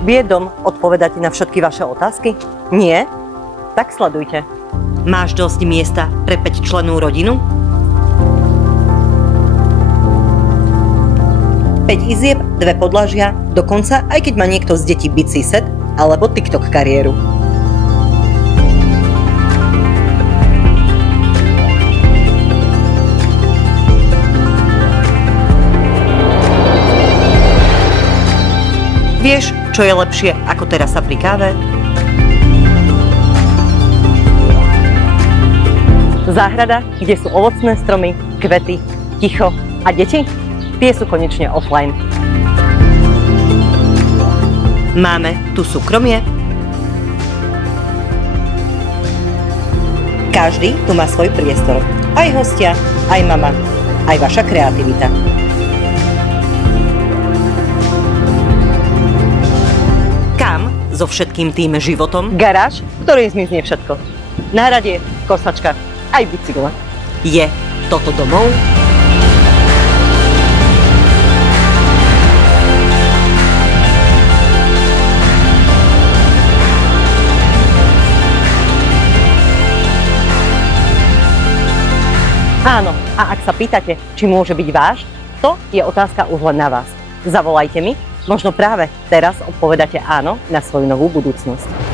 Vie dom odpovedať na všetky vaše otázky? Nie? Tak sledujte. Máš dosť miesta pre 5-člennú rodinu? 5 izieb, 2 podlažia, dokonca aj keď má niekto z detí bicí set alebo TikTok kariéru. Vieš, čo je lepšie ako terasa pri káve? Záhrada, kde sú ovocné stromy, kvety, ticho a deti? Tie sú konečne offline. Máme tu súkromie. Každý tu má svoj priestor. Aj hostia, aj mama, aj vaša kreativita. Kam so všetkým tým životom? Garáž, ktorý zmizne všetko. Na rade kosačka, aj bicykle. Je toto domov? Áno, a ak sa pýtate, či môže byť váš, to je otázka už len na vás. Zavolajte mi, možno práve teraz odpovedáte áno na svoju novú budúcnosť.